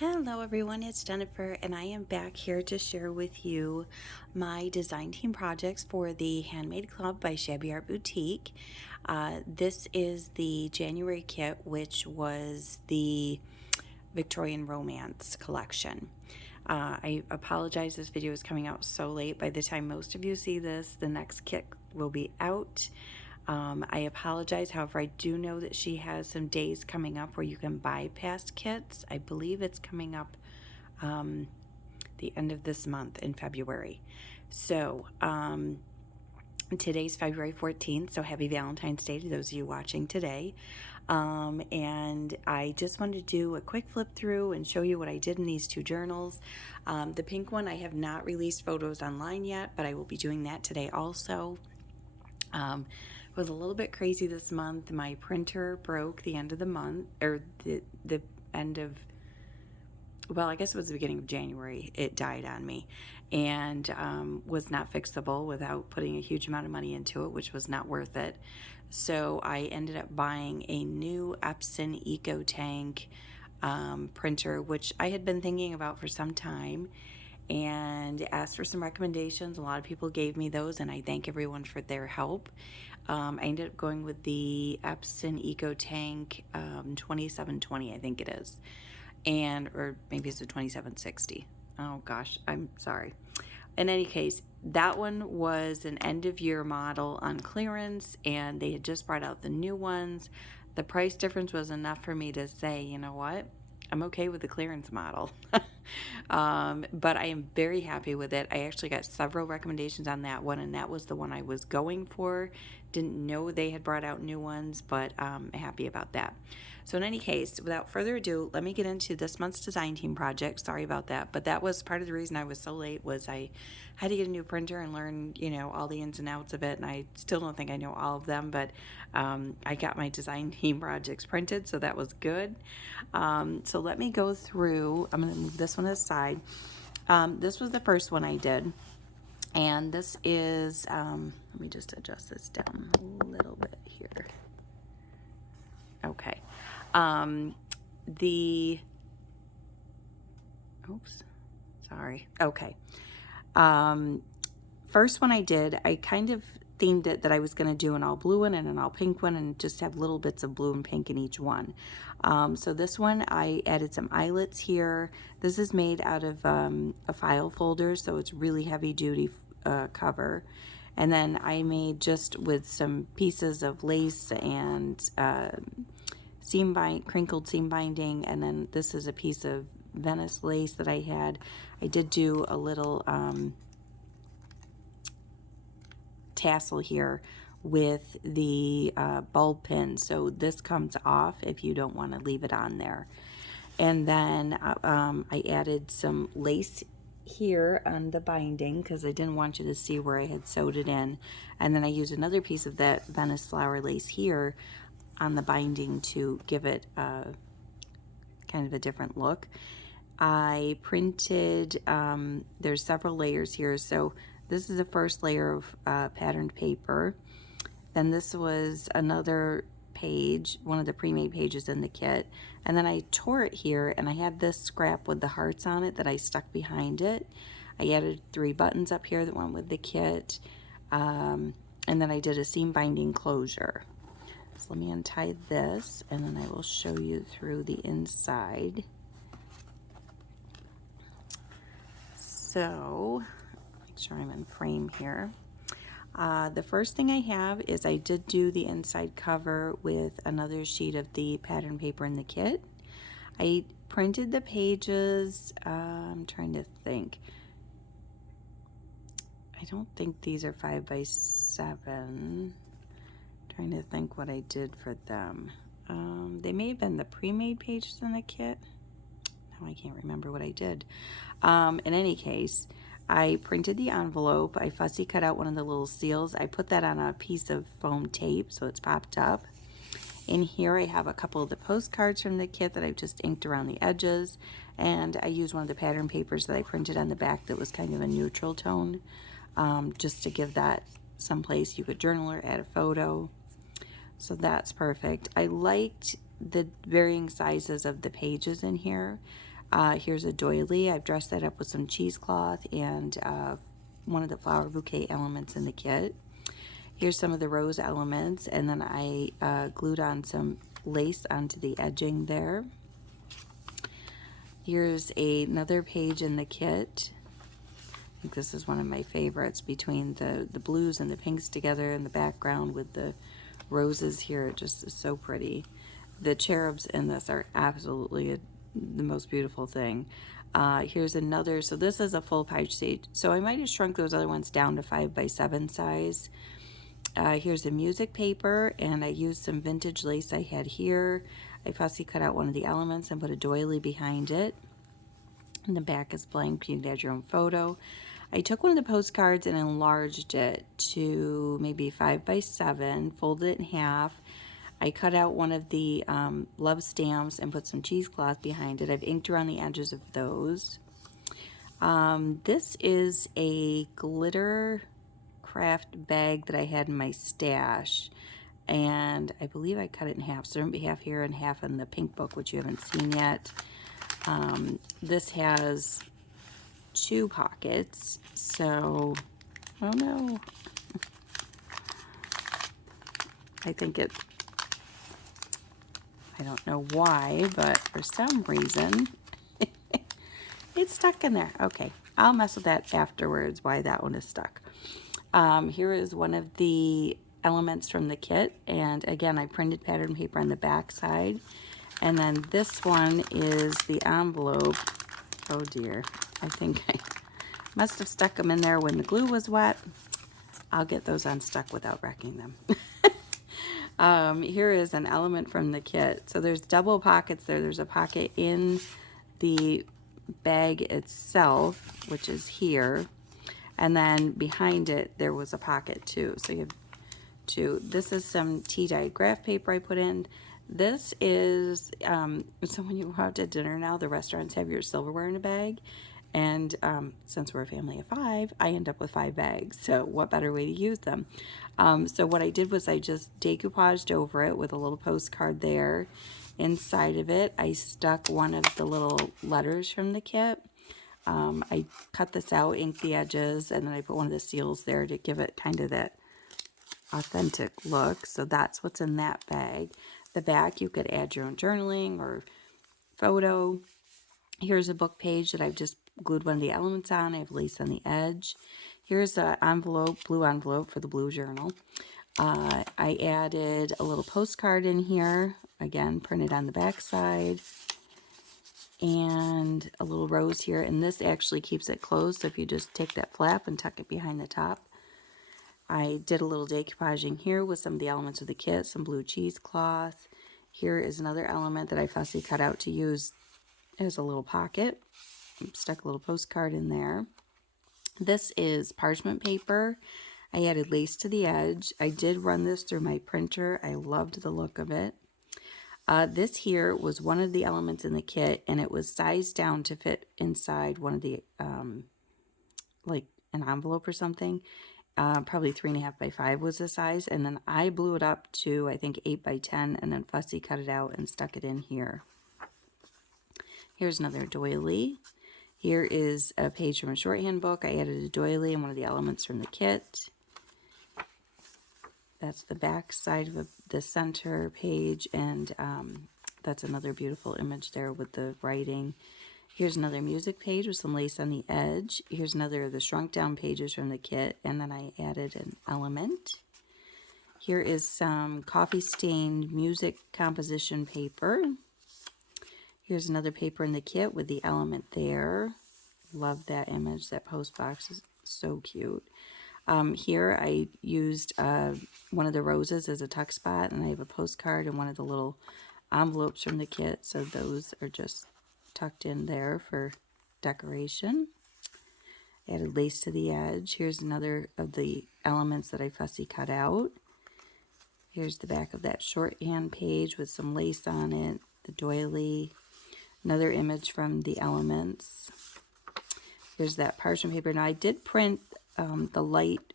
Hello everyone, it's Jennifer and I am back here to share with you my design team projects for the Handmade Club by Shabby Art Boutique. This is the January kit, which was the Victorian romance collection. I apologize, this video is coming out so late. By the time most of you see this, the next kit will be out. I apologize, however, I do know that she has some days coming up where you can buy past kits. I believe it's coming up the end of this month in February. So today's February 14th, so happy Valentine's Day to those of you watching today. And I just wanted to do a quick flip through and show you what I did in these two journals. The pink one, I have not released photos online yet, but I will be doing that today also. It was a little bit crazy this month. My printer broke the end of the month, or the end of, well, I guess it was the beginning of January. It died on me and was not fixable without putting a huge amount of money into it, which was not worth it. So I ended up buying a new Epson EcoTank printer, which I had been thinking about for some time, and asked for some recommendations. A lot of people gave me those, and I thank everyone for their help. I ended up going with the Epson EcoTank 2720, I think it is, or maybe it's a 2760. Oh gosh, I'm sorry. In any case, that one was an end of year model on clearance, and they had just brought out the new ones. The price difference was enough for me to say, you know what, I'm okay with the clearance model. But I am very happy with it. I actually got several recommendations on that one, and that was the one I was going for. Didn't know they had brought out new ones, but happy about that. So in any case, without further ado, let me get into this month's design team project. Sorry about that, but that was part of the reason I was so late, was I had to get a new printer and learn, all the ins and outs of it, and I still don't think I know all of them, but I got my design team projects printed, so that was good. So let me go through. I'm going to move this one aside. This was the first one I did, and this is, let me just adjust this down a little bit here. Okay. Oops, sorry. Okay. First one I did, I kind of themed it that I was going to do an all blue one and an all pink one, and just have little bits of blue and pink in each one. So this one, I added some eyelets here. This is made out of a file folder, so it's really heavy duty cover. And then I made just with some pieces of lace and crinkled seam binding, and then this is a piece of Venice lace that I had. I did do a little tassel here with the bulb pin, so this comes off if you don't want to leave it on there. And then I added some lace here on the binding because I didn't want you to see where I had sewed it in, and then I used another piece of that Venice flower lace here on the binding to give it kind of a different look. I printed, there's several layers here, so this is the first layer of patterned paper. Then this was another page, one of the pre-made pages in the kit, and then I tore it here, and I had this scrap with the hearts on it that I stuck behind it. I added 3 buttons up here that went with the kit, and then I did a seam binding closure. So let me untie this, and then I will show you through the inside. So, make sure I'm in frame here. The first thing I have is I did do the inside cover with another sheet of the pattern paper in the kit. I printed the pages, I'm trying to think. I don't think these are 5 by 7. Trying to think what I did for them. They may have been the pre-made pages in the kit. Now I can't remember what I did. In any case, I printed the envelope. I fussy cut out one of the little seals. I put that on a piece of foam tape so it's popped up. In here I have a couple of the postcards from the kit that I've just inked around the edges, and I used one of the pattern papers that I printed on the back that was kind of a neutral tone, just to give that someplace you could journal or add a photo. So that's perfect. I liked the varying sizes of the pages in here. Here's a doily. I've dressed that up with some cheesecloth and one of the flower bouquet elements in the kit. Here's some of the rose elements, and then I glued on some lace onto the edging there. Here's another page in the kit. I think this is one of my favorites, between the blues and the pinks together in the background with the roses here. It just is so pretty. The cherubs in this are absolutely the most beautiful thing. Here's another, so this is a full page stage. So I might have shrunk those other ones down to 5x7 size. Here's a music paper, and I used some vintage lace I had here. I fussy cut out one of the elements and put a doily behind it. And the back is blank. You can add your own photo. I took one of the postcards and enlarged it to maybe 5x7, folded it in half. I cut out one of the love stamps and put some cheesecloth behind it. I've inked around the edges of those. This is a glitter craft bag that I had in my stash, and I believe I cut it in half. So there'll be half here and half in the pink book, which you haven't seen yet. This has 2 pockets, so, oh no, I think it, I don't know why, but for some reason, it's stuck in there. Okay, I'll mess with that afterwards, why that one is stuck. Here is one of the elements from the kit, and again, I printed pattern paper on the back side. And then this one is the envelope. Oh dear, I think I must have stuck them in there when the glue was wet. I'll get those unstuck without wrecking them. Here is an element from the kit. So there's double pockets there. There's a pocket in the bag itself, which is here. And then behind it, there was a pocket too. So you have 2. This is some tea-dyed graph paper I put in. This is, so when you go out to dinner now, the restaurants have your silverware in a bag. And since we're a family of 5, I end up with 5 bags. So what better way to use them? So what I did was I just decoupaged over it with a little postcard there. Inside of it, I stuck one of the little letters from the kit. I cut this out, inked the edges, and then I put one of the seals there to give it kind of that authentic look. So that's what's in that bag. The back, you could add your own journaling or photo. Here's a book page that I've just glued one of the elements on. I have lace on the edge. Here's an envelope, blue envelope for the blue journal. I added a little postcard in here, again printed on the back side, and a little rose here, and this actually keeps it closed, so if you just take that flap and tuck it behind the top. I did a little decoupaging here with some of the elements of the kit, some blue cheesecloth. Here is another element that I fussy cut out to use as a little pocket. Stuck a little postcard in there. This is parchment paper. I added lace to the edge. I did run this through my printer. I loved the look of it. This here was one of the elements in the kit, and it was sized down to fit inside one of the, like an envelope or something. Probably 3.5x5 was the size, and then I blew it up to, I think, 8x10, and then fussy cut it out and stuck it in here. Here's another doily. Here is a page from a shorthand book. I added a doily and one of the elements from the kit. That's the back side of the center page, and that's another beautiful image there with the writing. Here's another music page with some lace on the edge. Here's another of the shrunk down pages from the kit, and then I added an element. Here is some coffee stained music composition paper. Here's another paper in the kit with the element there. Love that image. That post box is so cute. Here I used one of the roses as a tuck spot, and I have a postcard and one of the little envelopes from the kit, so those are just tucked in there for decoration. Added lace to the edge. Here's another of the elements that I fussy cut out. Here's the back of that shorthand page with some lace on it, the doily, another image from the elements. Here's that parchment paper. Now I did print the light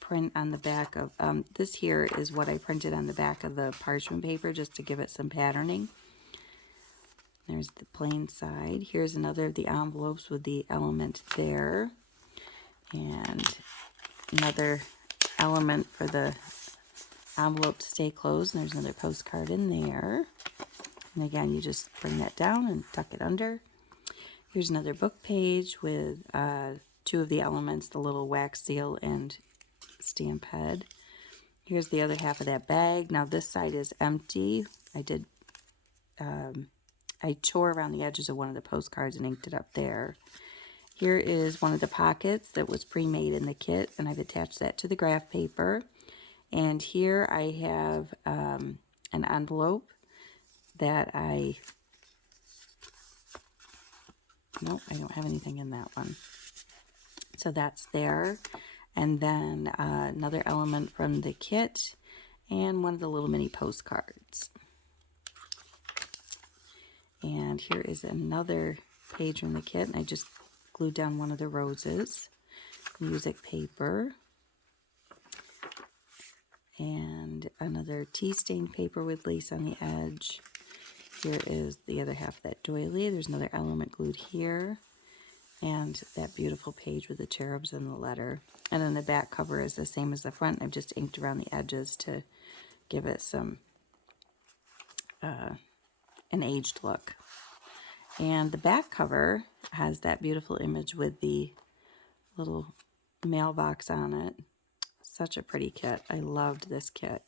print on the back of, this here is what I printed on the back of the parchment paper just to give it some patterning. There's the plain side. Here's another of the envelopes with the element there. And another element for the envelope to stay closed. And there's another postcard in there. And again, you just bring that down and tuck it under. Here's another book page with two of the elements, the little wax seal and stamp head. Here's the other half of that bag. Now this side is empty. I tore around the edges of one of the postcards and inked it up there. Here is one of the pockets that was pre-made in the kit, and I've attached that to the graph paper. And here I have an envelope that nope, I don't have anything in that one. So that's there. And then another element from the kit and one of the little mini postcards. And here is another page from the kit, and I just glued down one of the roses. Music paper. And another tea stained paper with lace on the edge. Here is the other half of that doily. There's another element glued here. And that beautiful page with the cherubs and the letter. And then the back cover is the same as the front. I've just inked around the edges to give it some an aged look. And the back cover has that beautiful image with the little mailbox on it. Such a pretty kit. I loved this kit.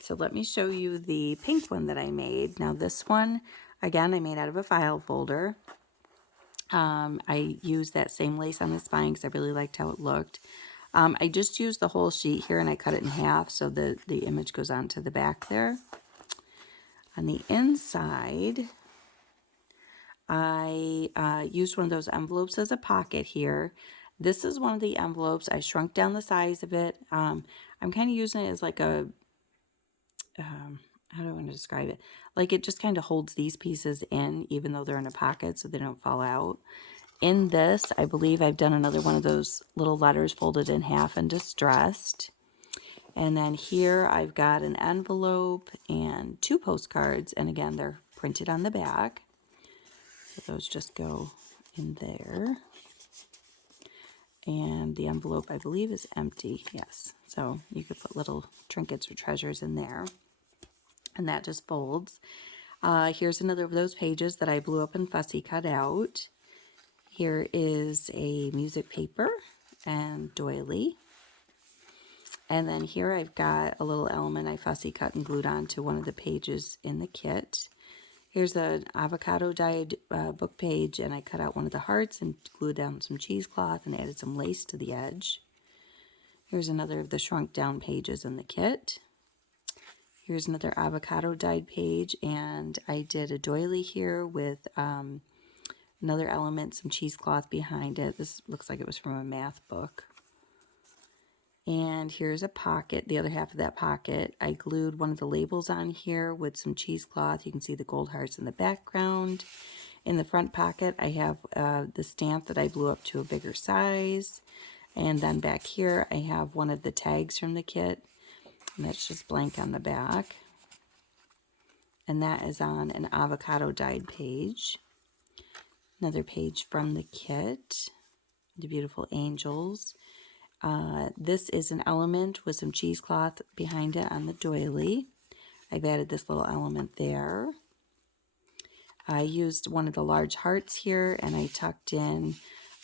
So let me show you the pink one that I made. Now this one, again, I made out of a file folder. I used that same lace on the spine because I really liked how it looked. I just used the whole sheet here and I cut it in half so the image goes onto the back there. On the inside, I used one of those envelopes as a pocket here. This is one of the envelopes. I shrunk down the size of it. I'm kind of using it as like a, how do I want to describe it? Like it just kind of holds these pieces in, even though they're in a pocket so they don't fall out. In this, I believe I've done another one of those little letters folded in half and distressed. And then here I've got an envelope and two postcards. And again, they're printed on the back. So those just go in there. And the envelope, I believe, is empty. Yes. So you could put little trinkets or treasures in there. And that just folds. Here's another of those pages that I blew up and fussy cut out. Here is a music paper and doily. And then here I've got a little element I fussy cut and glued onto one of the pages in the kit. Here's an avocado dyed book page, and I cut out one of the hearts and glued down some cheesecloth and added some lace to the edge. Here's another of the shrunk down pages in the kit. Here's another avocado dyed page, and I did a doily here with another element, some cheesecloth behind it. This looks like it was from a math book. And here's a pocket, the other half of that pocket. I glued one of the labels on here with some cheesecloth. You can see the gold hearts in the background. In the front pocket, I have the stamp that I blew up to a bigger size. And then back here, I have one of the tags from the kit. And that's just blank on the back. And that is on an avocado dyed page. Another page from the kit. The beautiful angels. This is an element with some cheesecloth behind it on the doily. I've added this little element there. I used one of the large hearts here and I tucked in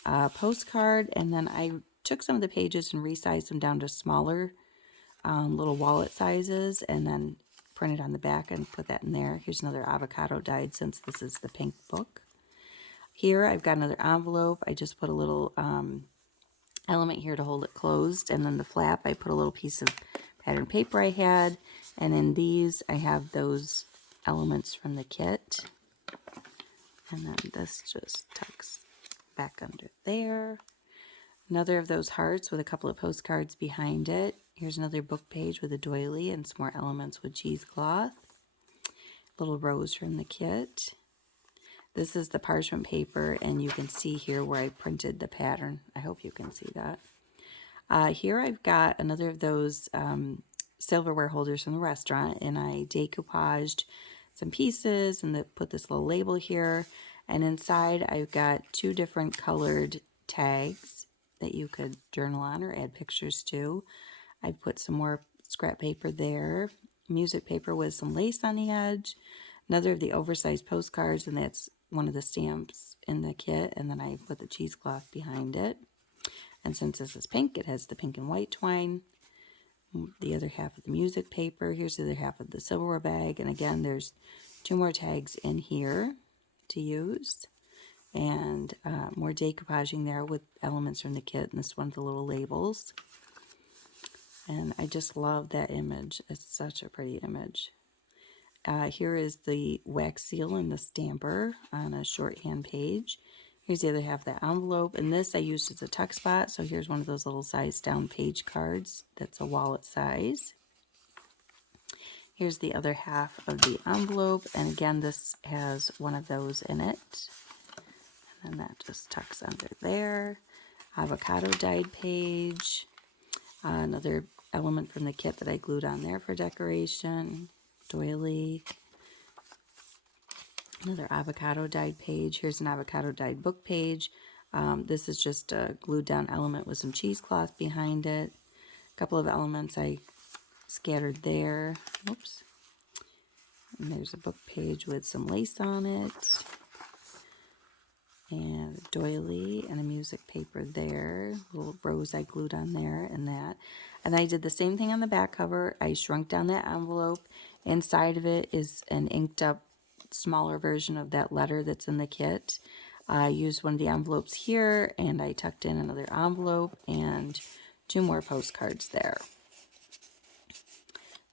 a postcard, and then I took some of the pages and resized them down to smaller little wallet sizes and then printed on the back and put that in there. Here's another avocado dyed since this is the pink book. Here I've got another envelope. I just put a little element here to hold it closed, and then the flap I put a little piece of pattern paper I had, and in these I have those elements from the kit, and then this just tucks back under there. Another of those hearts with a couple of postcards behind it. Here's another book page with a doily and some more elements with cheesecloth. Little rose from the kit. This is the parchment paper, and you can see here where I printed the pattern. I hope you can see that. Here I've got another of those silverware holders from the restaurant, and I decoupaged some pieces and put this little label here. And inside I've got 2 different colored tags that you could journal on or add pictures to. I put some more scrap paper there, music paper with some lace on the edge, another of the oversized postcards, and that's one of the stamps in the kit, and then I put the cheesecloth behind it. And since this is pink, it has the pink and white twine. The other half of the music paper. Here's the other half of the silverware bag. And again, there's 2 more tags in here to use. And more decoupaging there with elements from the kit. And this one, the little labels. And I just love that image. It's such a pretty image. Here is the wax seal and the stamper on a shorthand page. Here's the other half of the envelope, and this I used as a tuck spot, so here's one of those little size down page cards that's a wallet size. Here's the other half of the envelope, and again this has one of those in it. And then that just tucks under there. Avocado dyed page. Another element from the kit that I glued on there for decoration. Doily. Another avocado dyed page. Here's an avocado dyed book page. This is just a glued down element with some cheesecloth behind it. A couple of elements I scattered there. Oops. And there's a book page with some lace on it. And a doily and a music paper there. A little rose I glued on there and that. And I did the same thing on the back cover. I shrunk down that envelope. Inside of it is an inked up smaller version of that letter that's in the kit. I used one of the envelopes here and I tucked in another envelope and 2 more postcards there.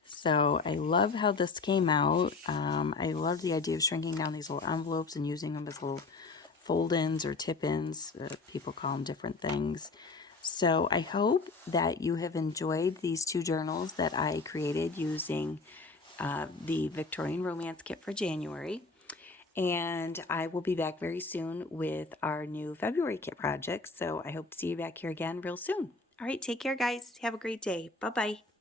So I love how this came out. I love the idea of shrinking down these little envelopes and using them as little fold-ins or tip-ins. People call them different things. So I hope that you have enjoyed these 2 journals that I created using the Victorian Romance Kit for January. And I will be back very soon with our new February kit projects. So I hope to see you back here again real soon. All right, take care, guys. Have a great day. Bye-bye.